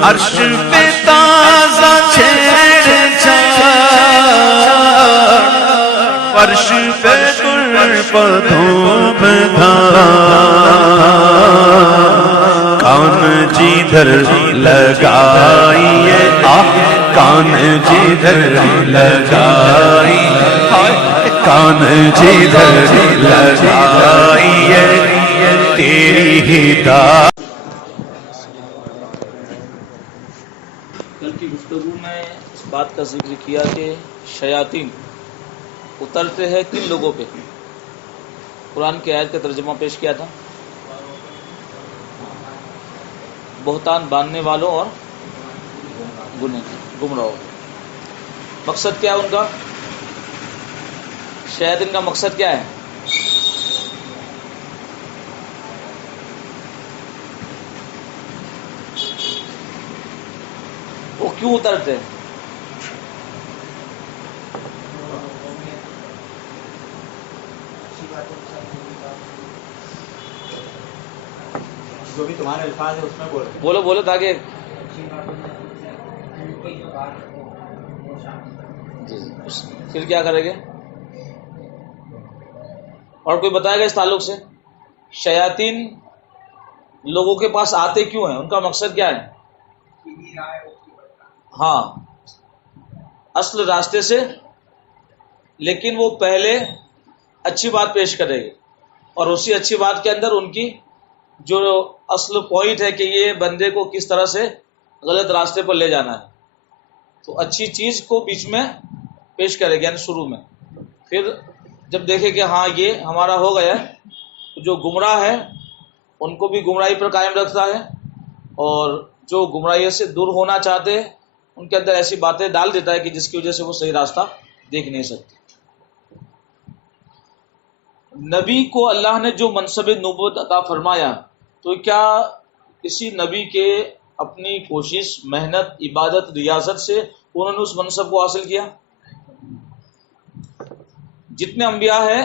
عرش پہ تازہ چھیڑ چھاڑ، فرش پہ گل پودوں میں کان جدھر لگائیے کان جدھر لگائیے کان جدھر لگائیے تیری ہدایت۔ کل کی گفتگو میں اس بات کا ذکر کیا کہ شیاطین اترتے ہیں کن لوگوں پہ؟ قرآن کی آیت کا ترجمہ پیش کیا تھا، بہتان باندھنے والوں اور گمراہوں۔ مقصد کیا ہے ان کا؟ شیاطین کا مقصد کیا ہے؟ وہ کیوں اترتے ہیں؟ جو بھی تمہارے الفاظ ہے اس میں بولو تاکہ پھر کیا کریں گے؟ اور کوئی بتائے گا اس تعلق سے شیاطین لوگوں کے پاس آتے کیوں ہیں؟ ان کا مقصد کیا ہے؟ ہاں، اصل راستے سے، لیکن وہ پہلے اچھی بات پیش کرے گے اور اسی اچھی بات کے اندر ان کی جو اصل پوائنٹ ہے کہ یہ بندے کو کس طرح سے غلط راستے پر لے جانا ہے، تو اچھی چیز کو بیچ میں پیش کرے گا، یعنی شروع میں۔ پھر جب دیکھے کہ ہاں یہ ہمارا ہو گیا ہے، تو جو گمراہ ہے ان کو بھی گمراہی پر قائم رکھتا ہے، اور جو گمراہی سے دور ہونا چاہتے ہیں ان کے اندر ایسی باتیں ڈال دیتا ہے کہ جس کی وجہ سے وہ صحیح راستہ دیکھ نہیں سکتے۔ نبی کو اللہ نے جو منصب نبوت عطا فرمایا، تو کیا کسی نبی کے اپنی کوشش، محنت، عبادت، ریاضت سے انہوں نے اس منصب کو حاصل کیا؟ جتنے انبیاء ہیں،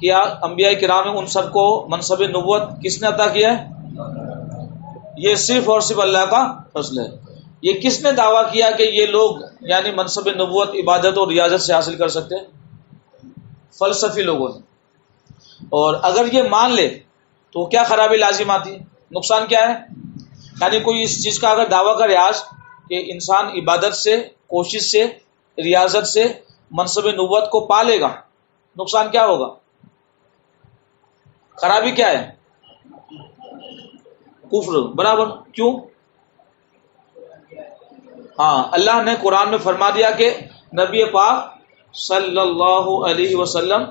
کیا انبیاء کرام ہیں، ان سب کو منصب نبوت کس نے عطا کیا ہے؟ یہ صرف اور صرف اللہ کا فضل ہے۔ یہ کس نے دعویٰ کیا کہ یہ لوگ یعنی منصب نبوت عبادت اور ریاضت سے حاصل کر سکتے ہیں؟ فلسفی لوگوں نے۔ اور اگر یہ مان لے تو کیا خرابی لازم آتی ہے؟ نقصان کیا ہے؟ یعنی کوئی اس چیز کا اگر دعویٰ کرے آج کہ انسان عبادت سے، کوشش سے، ریاضت سے منصب نبوت کو پا لے گا، نقصان کیا ہوگا؟ خرابی کیا ہے؟ کفر برابر۔ کیوں؟ ہاں، اللہ نے قرآن میں فرما دیا کہ نبی پاک صلی اللہ علیہ وسلم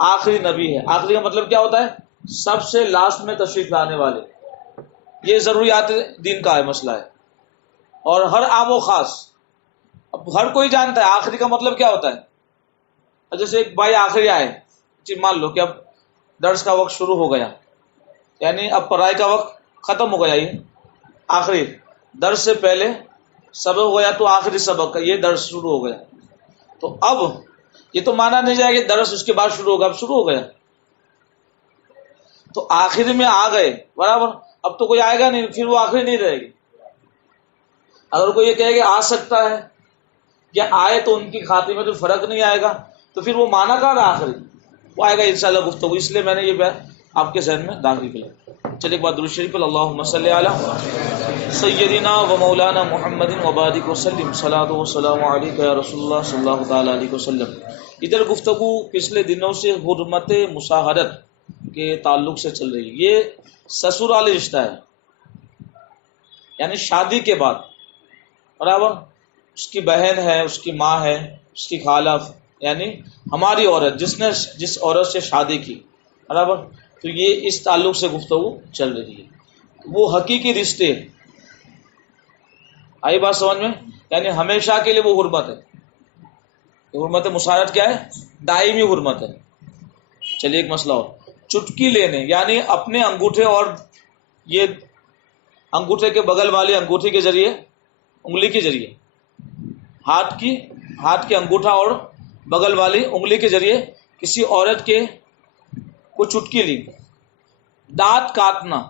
آخری نبی ہے۔ آخری کا مطلب کیا ہوتا ہے؟ سب سے لاسٹ میں تشریف لانے والے۔ یہ ضروریات دین کا ہے مسئلہ ہے، اور ہر عام و خاص، اب ہر کوئی جانتا ہے آخری کا مطلب کیا ہوتا ہے۔ جیسے ایک بھائی آخری آئے، مان لو کہ اب درس کا وقت شروع ہو گیا، یعنی اب پڑھائی کا وقت ختم ہو گیا، یہ آخری درس سے پہلے سبق ہو گیا، تو آخری سبق کا یہ درس شروع ہو گیا، تو اب یہ تو مانا نہیں جائے کہ درس اس کے بعد شروع ہوگا، اب شروع ہو گیا، تو آخر میں آ گئے برابر۔ اب تو کوئی آئے گا نہیں، پھر وہ آخری نہیں رہے گی۔ اگر کوئی یہ کہے کہ آ سکتا ہے یا آئے تو ان کی خاطر میں تو فرق نہیں آئے گا، تو پھر وہ مانا کہاں رہا آخری؟ وہ آئے گا انشاءاللہ گفتگو، اس لیے میں نے یہ بات آپ کے ذہن میں داخل کیا۔ چلیے ایک بات درود شریف پر اللہم صلی علی سیدنا و مولانا محمد و بارک وسلم، صلاۃ و سلام علیک یا رسول اللہ صلی اللہ تعالی علیہ وسلم۔ ادھر گفتگو پچھلے دنوں سے حرمت مصاہرت کے تعلق سے چل رہی ہے۔ یہ سسرالی رشتہ ہے، یعنی شادی کے بعد برابر اس کی بہن ہے، اس کی ماں ہے، اس کی خالہ، یعنی ہماری عورت جس عورت سے شادی کی برابر، تو یہ اس تعلق سے گفتگو چل رہی ہے۔ وہ حقیقی رشتے، آئی بات سمجھ میں؟ یعنی ہمیشہ کے لیے وہ حرمت ہے۔ حرمت مصاہرت کیا ہے؟ دائمی حرمت ہے۔ چلیے ایک مسئلہ اور، چٹکی لینے، یعنی اپنے انگوٹھے اور یہ انگوٹھے کے بغل والی انگوٹھی کے ذریعے، انگلی کے ذریعے، ہاتھ کے انگوٹھا اور بغل والی انگلی کے ذریعے کسی عورت کے کو چٹکی لی، دانت کاٹنا،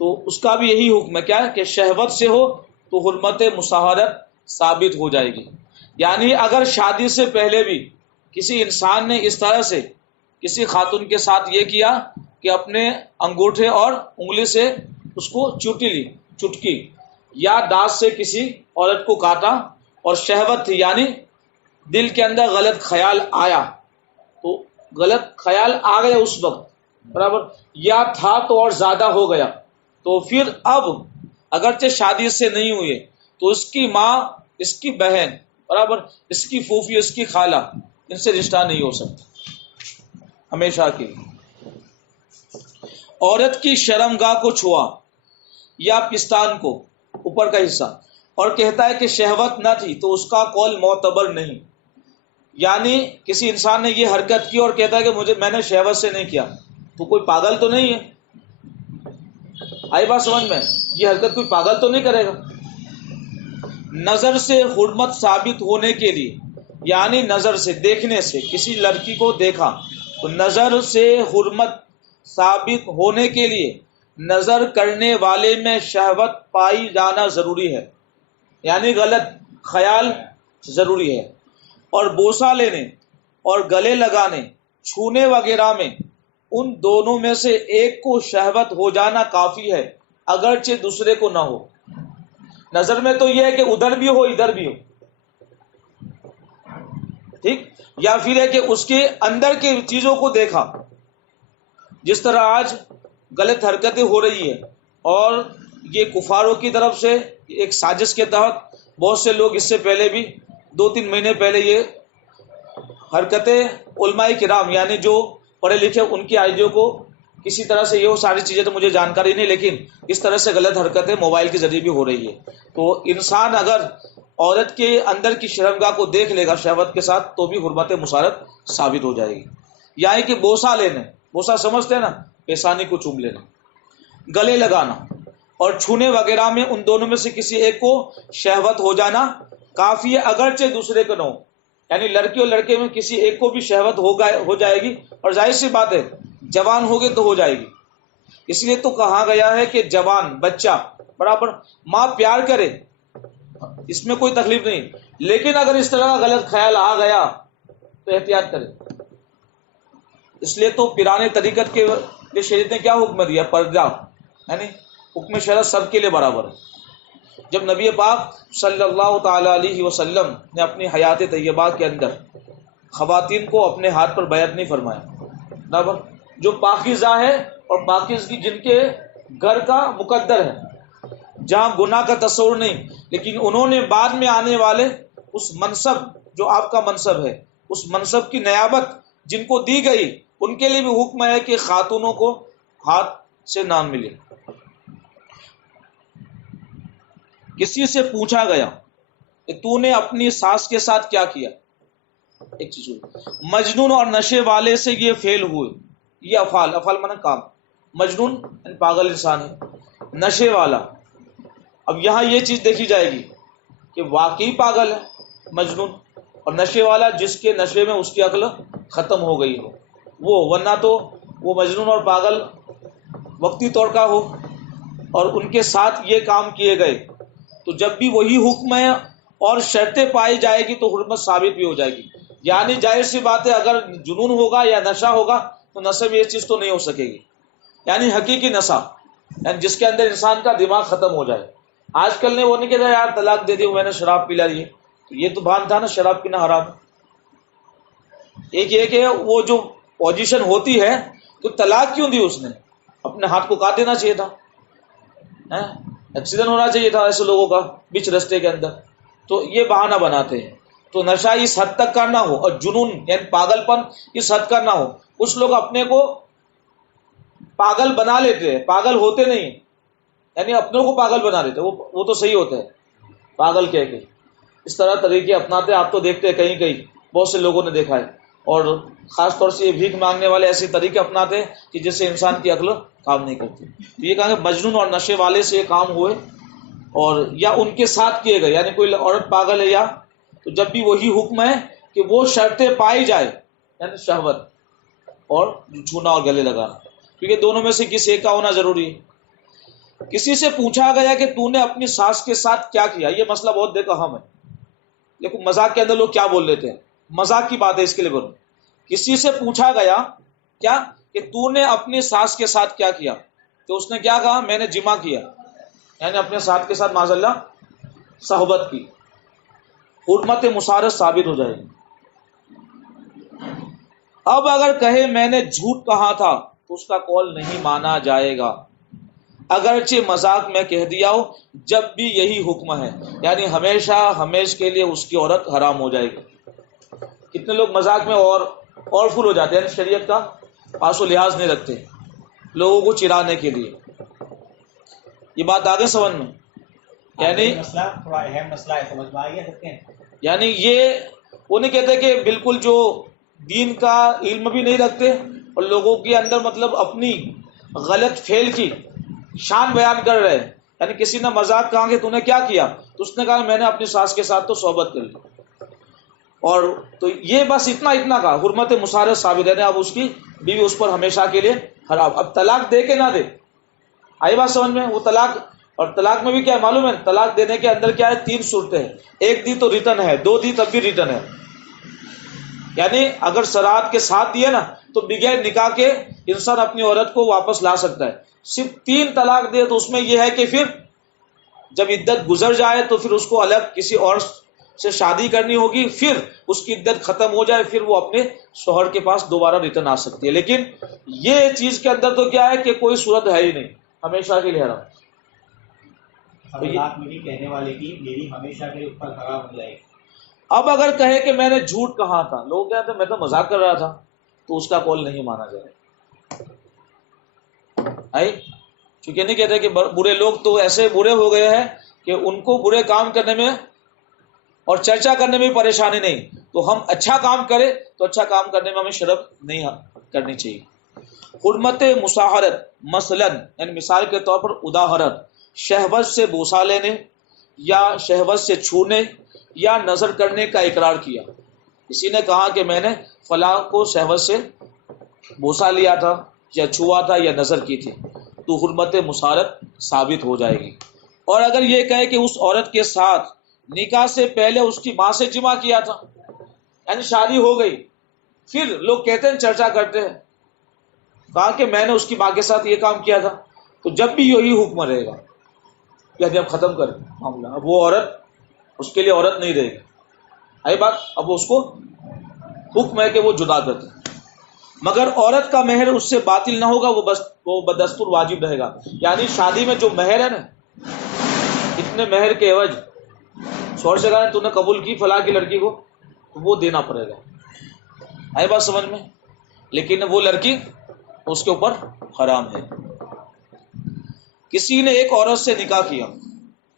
تو اس کا بھی یہی حکم ہے کیا کہ شہوت سے ہو تو حرمت مصاہرت ثابت ہو جائے گی. یعنی اگر شادی سے پہلے بھی کسی انسان نے اس طرح سے کسی خاتون کے ساتھ یہ کیا کہ اپنے انگوٹھے اور انگلی سے اس کو چوٹی لی، چٹکی، یا دانت سے کسی عورت کو کاٹا اور شہوت تھی، یعنی دل کے اندر غلط خیال آیا، تو غلط خیال آ گیا اس وقت، برابر، یا تھا تو اور زیادہ ہو گیا، تو پھر اب اگرچہ شادی اس سے نہیں ہوئی ہے تو اس کی ماں، اس کی بہن، برابر، اس کی پھوپھی، اس کی خالہ، ان سے رشتہ نہیں ہو سکتا ہمیشہ کے لیے. عورت کی شرمگاہ کو چھوا یا پستان کو، اوپر کا حصہ، اور کہتا ہے کہ شہوت نہ تھی تو اس کا قول معتبر نہیں. یعنی کسی انسان نے یہ حرکت کی اور کہتا ہے کہ میں نے شہوت سے نہیں کیا، تو کوئی پاگل تو نہیں ہے؟ آئی بات سمجھ میں؟ یہ حرکت کوئی پاگل تو نہیں کرے گا. نظر سے حرمت ثابت ہونے کے لیے، یعنی نظر سے، دیکھنے سے، کسی لڑکی کو دیکھا تو نظر سے حرمت ثابت ہونے کے لیے نظر کرنے والے میں شہوت پائی جانا ضروری ہے، یعنی غلط خیال ضروری ہے. اور بوسہ لینے اور گلے لگانے، چھونے وغیرہ میں ان دونوں میں سے ایک کو شہوت ہو جانا کافی ہے، اگرچہ دوسرے کو نہ ہو. نظر میں تو یہ ہے کہ ادھر بھی ہو ادھر بھی ہو، ٹھیک، یا پھر ہے کہ اس کے اندر کی چیزوں کو دیکھا، جس طرح آج غلط حرکتیں ہو رہی ہے، اور یہ کفاروں کی طرف سے ایک سازش کے تحت بہت سے لوگ اس سے پہلے بھی 2-3 مہینے پہلے یہ حرکتیں، علماء کرام یعنی جو پڑھے لکھے، ان کی آئیڈیوں کو کسی طرح سے، یہ ساری چیزیں تو مجھے جانکاری نہیں، لیکن اس طرح سے غلط حرکتیں موبائل کے ذریعے بھی ہو رہی ہے. تو انسان اگر عورت کے اندر کی شرمگاہ کو دیکھ لے گا شہوت کے ساتھ تو بھی حرمت مصارت ثابت ہو جائے گی. یعنی کہ بوسہ لینے، بوسہ سمجھتے ہیں نا، پیشانی کو چوم لینا، گلے لگانا اور چھونے وغیرہ میں ان دونوں میں سے کسی ایک کو شہوت ہو جانا کافی ہے، اگرچہ دوسرے کو نہ ہو. یعنی لڑکی اور لڑکے میں کسی ایک کو بھی شہوت ہو جائے گی، اور ظاہر سی بات ہے جوان ہوگے تو ہو جائے گی. اس لیے تو کہا گیا ہے کہ جوان بچہ، برابر، ماں پیار کرے، اس میں کوئی تکلیف نہیں، لیکن اگر اس طرح کا غلط خیال آ گیا تو احتیاط کرے. اس لیے تو پیرانے طریقت کے شریعت نے کیا حکم دیا؟ پردہ، یعنی حکم شرع سب کے لیے برابر ہے. جب نبی پاک صلی اللہ تعالی علیہ وسلم نے اپنی حیات طیبہ کے اندر خواتین کو اپنے ہاتھ پر بیعت نہیں فرمایا، برابر، جو پاکیزہ ہے اور پاکیزگی جن کے گھر کا مقدر ہے، جہاں گناہ کا تصور نہیں، لیکن انہوں نے بعد میں آنے والے اس منصب، جو آپ کا منصب ہے، اس منصب کی نیابت جن کو دی گئی، ان کے لیے بھی حکم ہے کہ خاتونوں کو ہاتھ سے نہ ملے. کسی سے پوچھا گیا کہ تو نے اپنی ساس کے ساتھ کیا کیا؟ ایک چیز ہوئی، مجنون اور نشے والے سے یہ فعل ہوئے، یہ افعال مانا کام. مجنون یعنی پاگل انسان ہے، نشے والا. اب یہاں یہ چیز دیکھی جائے گی کہ واقعی پاگل ہے مجنون، اور نشے والا جس کے نشے میں اس کی عقل ختم ہو گئی ہو وہ، ورنہ تو وہ مجنون اور پاگل وقتی طور کا ہو اور ان کے ساتھ یہ کام کیے گئے، تو جب بھی وہی حکم ہے اور شرطیں پائی جائے گی تو حرمت ثابت بھی ہو جائے گی. یعنی ظاہر سی بات ہے اگر جنون ہوگا یا نشہ ہوگا تو نشے میں یہ چیز تو نہیں ہو سکے گی، یعنی حقیقی نشہ، یعنی جس کے اندر انسان کا دماغ ختم ہو جائے. آج کل نے وہ نہیں کہتا یار طلاق دے دی میں نے شراب پی لی، تو یہ تو بھان تھا نا شراب پینا حرام. ایک یہ کہ وہ جو پوزیشن ہوتی ہے تو طلاق کیوں دی اس نے؟ اپنے ہاتھ کو کاٹ دینا چاہیے تھا، ایکسیڈنٹ ہونا چاہیے تھا ایسے لوگوں کا بیچ رستے کے اندر. تو یہ بہانہ بناتے ہیں. تو نشہ اس حد تک کا نہ ہو اور جنون یعنی پاگل پن اس حد کا نہ ہو. کچھ لوگ اپنے کو پاگل بنا لیتے ہیں، پاگل ہوتے نہیں، یعنی اپنے کو پاگل بنا لیتے، وہ تو صحیح ہوتا ہے پاگل کہہ کے، اس طرح طریقے اپناتے. آپ تو دیکھتے ہیں کہیں کہیں بہت سے لوگوں نے دیکھا ہے، اور خاص طور سے یہ بھیک مانگنے والے ایسے طریقے اپناتے ہیں کہ جس سے انسان کی عقل کام نہیں کرتی. تو یہ کہا کہ مجنون اور نشے والے سے یہ کام ہوئے اور یا ان کے ساتھ کیے گئے، یعنی کوئی عورت پاگل ہے یا، تو جب بھی وہی حکم ہے کہ وہ شرطیں پائی جائے، یعنی شہوت اور چھونا اور گلے لگانا، کیونکہ دونوں میں سے کسی ایک کا ہونا ضروری ہے. کسی سے پوچھا گیا کہ تو نے اپنی ساس کے ساتھ کیا کیا. یہ مسئلہ بہت دیکھ اہم ہے، لیکن مذاق کے اندر لوگ کیا بول لیتے ہیں، مذاق کی بات ہے اس کے لیے بولوں. کسی سے پوچھا گیا کیا کہ تو نے اپنی ساس کے ساتھ کیا کیا، تو اس نے کیا کہا، میں نے جمع کیا، یعنی اپنے ساتھ کے ساتھ معاذ اللہ صحبت کی. حرمت مصارت ثابت ہو جائے گی. اب اگر کہے میں نے جھوٹ کہا تھا تو اس کا قول نہیں مانا جائے گا، اگرچہ مذاق میں کہہ دیا ہو، جب بھی یہی حکم ہے، یعنی ہمیشہ ہمیش کے لیے اس کی عورت حرام ہو جائے گی. کتنے لوگ مذاق میں اور فل ہو جاتے ہیں، یعنی شریعت کا پاس و لحاظ نہیں رکھتے لوگوں کو چرانے کے لیے. یہ بات آگے سمجھ میں، یعنی مسئلہ تھوڑا اہم مسئلہ ہے، سمجھ میں آئیے سکتے ہیں. یعنی یہ وہ نہیں کہتے کہ بالکل جو دین کا علم بھی نہیں رکھتے اور لوگوں کے اندر مطلب اپنی غلط فعل کی شان بیان کر رہے ہیں. یعنی کسی نے مذاق کہا کہ تو نے کیا کیا، تو اس نے کہا میں نے اپنی ساس کے ساتھ تو صحبت کر لی، اور تو یہ بس اتنا کہا، حرمت مصارت ثابت ہے. اب اس کی بیوی اس پر ہمیشہ کے لیے حرام. اب طلاق دے کے نہ دے، آئی بات سمجھ میں. وہ طلاق، اور طلاق میں بھی کیا ہے معلوم ہے، طلاق دینے کے اندر کیا ہے، 3 صورتیں ہیں. ایک دی تو ریٹرن ہے، 2 دی تب بھی ریٹرن ہے. یعنی اگر سراحت کے ساتھ دیے نا تو بغیر نکاح کے انسان اپنی عورت کو واپس لا سکتا ہے. صرف 3 طلاق دے تو اس میں یہ ہے کہ پھر جب عدت گزر جائے تو پھر اس کو الگ کسی اور سے شادی کرنی ہوگی، پھر اس کی عدت ختم ہو جائے، پھر وہ اپنے شوہر کے پاس دوبارہ ریٹرن آ سکتی ہے. لیکن یہ چیز کے اندر تو کیا ہے کہ کوئی صورت ہے ہی نہیں، ہمیشہ کے لیے حرام. طلاق میں بھی کہنے والے کی میری ہمیشہ کے اوپر حرام ہو جائے گی. اب اگر کہے کہ میں نے جھوٹ کہا تھا، لوگ کہتے ہیں میں تو مذاق کر رہا تھا، تو اس کا قول نہیں مانا جائے. چونکہ نہیں کہتے کہ برے لوگ تو ایسے برے ہو گئے ہیں کہ ان کو برے کام کرنے میں اور چرچا کرنے میں پریشانی نہیں، تو ہم اچھا کام کرے تو اچھا کام کرنے میں ہمیں شرم نہیں کرنی چاہیے. حرمت مصاحرت مثلا، یعنی مثال کے طور پر اداہرت، شہوت سے بوسہ لینے یا شہوت سے چھونے یا نظر کرنے کا اقرار کیا. کسی نے کہا کہ میں نے فلاں کو شہوت سے بوسہ لیا تھا یا چھوا تھا یا نظر کی تھی، تو حرمت مصاحرت ثابت ہو جائے گی. اور اگر یہ کہے کہ اس عورت کے ساتھ نکاح سے پہلے اس کی ماں سے جمع کیا تھا، یعنی شادی ہو گئی، پھر لوگ کہتے ہیں چرچا کرتے ہیں، کہا کہ میں نے اس کی ماں کے ساتھ یہ کام کیا تھا، تو جب بھی یہی حکم رہے گا. یعنی اب ختم کر معاملہ، اب وہ عورت اس کے لیے عورت نہیں رہے گی. آئی بات. اب اس کو حکم ہے کہ وہ جدا کر دے، مگر عورت کا مہر اس سے باطل نہ ہوگا، وہ بدستور واجب رہے گا. یعنی شادی میں جو مہر ہے نا، اتنے مہر کے عوض شوہر سے کہا تو نے قبول کی فلاں کی لڑکی کو، تو وہ دینا پڑے گا. آئی بات سمجھ میں. لیکن وہ لڑکی اس کے اوپر حرام ہے. کسی نے ایک عورت سے نکاح کیا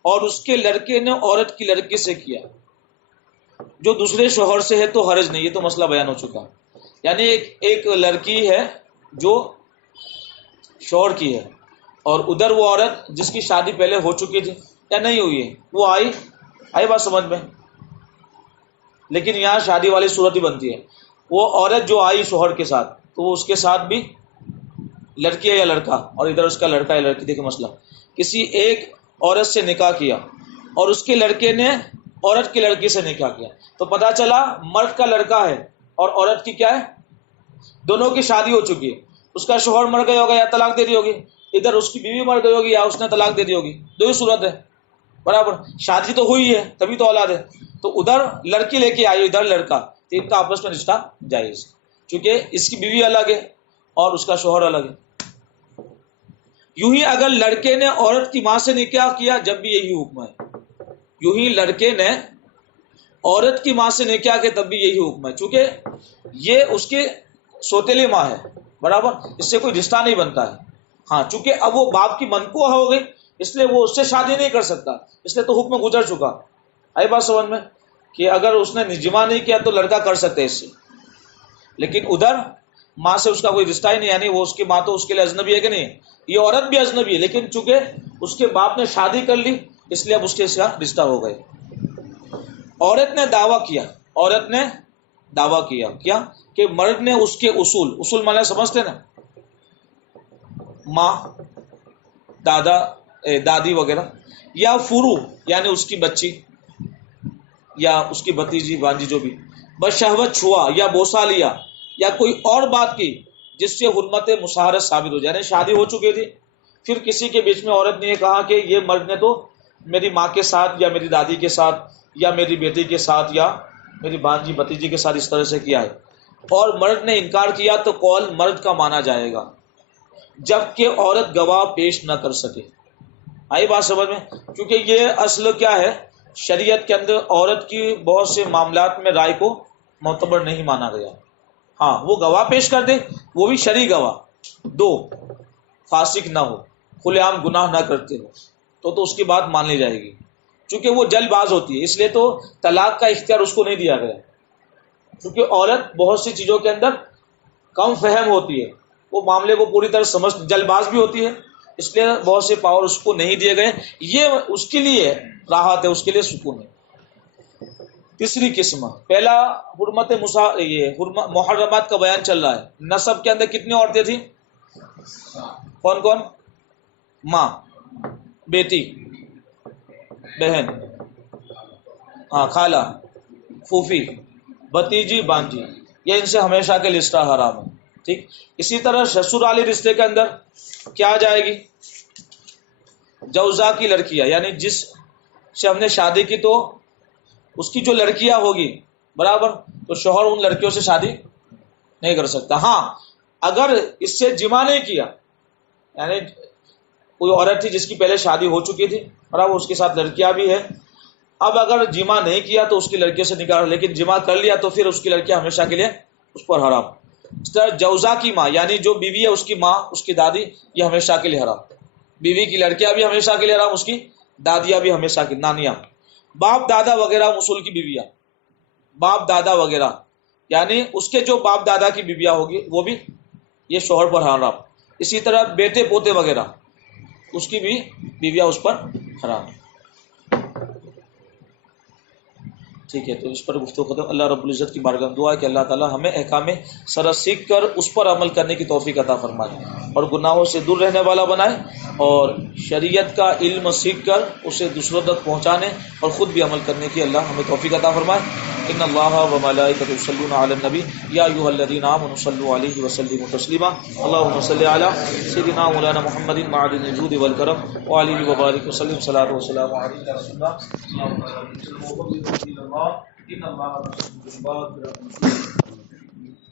اور اس کے لڑکے نے عورت کی لڑکی سے کیا جو دوسرے شوہر سے ہے تو حرج نہیں. یہ تو مسئلہ بیان ہو چکا. یعنی ایک لڑکی ہے جو شوہر کی ہے، اور ادھر وہ عورت جس کی شادی پہلے ہو چکی تھی یا نہیں ہوئی ہے، وہ آئی بات سمجھ میں. لیکن یہاں شادی والی صورت ہی بنتی ہے. وہ عورت جو آئی شوہر کے ساتھ، تو وہ اس کے ساتھ بھی لڑکی ہے یا لڑکا، اور ادھر اس کا لڑکا یا لڑکی. دیکھیں مسئلہ، کسی ایک عورت سے نکاح کیا اور اس کے لڑکے نے عورت کی لڑکی سے نکاح کیا، تو پتا چلا مرد کا لڑکا ہے اور عورت کی کیا ہے، دونوں کی شادی ہو چکی ہے. اس کا شوہر مر گیا ہوگا یا طلاق دے دی ہوگی، ادھر اس کی بیوی مر گئی ہوگی یا اس نے طلاق دے دی ہوگی. دو ہی صورت ہے برابر. شادی تو ہوئی ہے تبھی تو اولاد ہے، تو ادھر لڑکی لے کے آئی، ادھر لڑکا، تو ان کا آپس میں رشتہ جائز، چونکہ اس کی بیوی الگ ہے اور اس کا شوہر الگ ہے. یوں ہی اگر لڑکے نے عورت کی ماں سے نکاح کیا، جب بھی یہی حکم ہے. یوں ہی لڑکے نے عورت کی ماں سے نکاح کیا، تب بھی یہی حکم ہے، چونکہ یہ اس کی سوتیلی ماں ہے برابر، اس سے کوئی رشتہ نہیں بنتا ہے. ہاں چونکہ اب وہ باپ کی منقوہ ہو گئی، اس لیے وہ اس سے شادی نہیں کر سکتا، اس لیے تو حکم گزر چکا. آئی بات سمجھ میں کہ اگر اس نے جمع نہیں کیا تو لڑکا کر سکتے اس سے، لیکن ادھر ماں سے اس کا کوئی رشتہ ہی نہیں، یعنی وہ اس کی ماں تو اس کے لیے اجنبی ہے کہ نہیں. یہ عورت بھی اجنبی ہے، لیکن چونکہ اس کے باپ نے شادی کر لی اس لیے اب اس کے ساتھ رشتہ ہو گئے. عورت نے دعویٰ کیا کیا کہ مرد نے اس کے اصول مانا سمجھتے نا، ماں، دادا، دادی وغیرہ، یا فرو یعنی اس کی بچی یا اس کی بھتیجی بانجی جو بھی، بشہوت چھوا یا بوسہ لیا یا کوئی اور بات کی جس سے حرمت مشاہرت ثابت ہو جائے، یعنی شادی ہو چکی تھی، پھر کسی کے بیچ میں عورت نے یہ کہا کہ یہ مرد نے تو میری ماں کے ساتھ یا میری دادی کے ساتھ یا میری بیٹی کے ساتھ یا میری بانجی بھتیجی کے ساتھ اس طرح سے کیا ہے، اور مرد نے انکار کیا تو قول مرد کا مانا جائے گا جبکہ عورت گواہ پیش نہ کر سکے۔ آئی بات سمجھ میں؟ کیونکہ یہ اصل کیا ہے، شریعت کے اندر عورت کی بہت سے معاملات میں رائے کو معتبر نہیں مانا گیا۔ ہاں وہ گواہ پیش کر دے، وہ بھی شرعی گواہ، دو فاسق نہ ہو، کھلے عام گناہ نہ کرتے ہو تو اس کی بات مان لی جائے گی، چونکہ وہ جلد باز ہوتی ہے، اس لیے تو طلاق کا اختیار اس کو نہیں دیا گیا، کیونکہ عورت بہت سی چیزوں کے اندر کم فہم ہوتی ہے، وہ معاملے کو پوری طرح سمجھ، جلد باز بھی ہوتی ہے، اس لیے بہت سے پاور اس کو نہیں دیے گئے، یہ اس کے لیے راحت ہے، اس کے لیے سکون ہے۔ تیسری قسم، پہلا حرمت محرمات کا بیان چل رہا ہے۔ نسب کے اندر کتنی عورتیں تھیں؟ کون کون؟ ماں، بیٹی، بہن، ہاں خالہ، پھوپھی، بھتیجی، بانجی، یہ ان سے ہمیشہ کے لیے رشتہ حرام ہے، ٹھیک۔ اسی طرح سسرالی رشتے کے اندر کیا آ جائے گی؟ جوزا کی لڑکیاں، یعنی جس سے ہم نے شادی کی تو اس کی جو لڑکیاں ہوگی برابر، تو شوہر ان لڑکیوں سے شادی نہیں کر سکتا۔ ہاں اگر اس سے جمع نہیں کیا، یعنی کوئی عورت تھی جس کی پہلے شادی ہو چکی تھی برابر، اس کے ساتھ لڑکیاں بھی ہے، اب اگر جمع نہیں کیا تو اس کی لڑکیوں سے نکاح، لیکن جمع کر لیا تو پھر اس کی لڑکیاں ہمیشہ کے لیے اس پر حرام۔ اس طرح جوزا کی ماں، یعنی جو بیوی ہے اس کی ماں، اس کی دادی، یہ ہمیشہ کے لیے حرام۔ بیوی کی لڑکیاں بھی ہمیشہ کے لیے حرام، اس کی دادیاں بھی ہمیشہ کی، نانیاں، باپ دادا وغیرہ، اصول کی بیویاں، باپ دادا وغیرہ، یعنی اس کے جو باپ دادا کی بیویاں ہوگی وہ بھی یہ شوہر پر حرام۔ اسی طرح بیٹے پوتے وغیرہ، اس کی بھی بیویاں اس پر حرام۔ ٹھیک ہے، تو اس پر گفتگو ختم۔ اللہ رب العزت کی بارگاہ میں دعا ہے کہ اللہ تعالی ہمیں احکام شرع سیکھ کر اس پر عمل کرنے کی توفیق عطا فرمائے اور گناہوں سے دور رہنے والا بنائے، اور شریعت کا علم سیکھ کر اسے دوسروں تک پہنچانے اور خود بھی عمل کرنے کی اللہ ہمیں توفیق عطا فرمائے۔ ان اللہ و ملائکۃ یصلون علی النبی یا ایھا الذین آمنوا صلوا علیہ وسلموا تسلیما۔ اللهم صل علی سیدنا مولانا محمد معدن الجود والکرم وعلیہ وبارک وسلم۔ صلاۃ و سلام علیک یا رسول اللہ۔ ان اللہ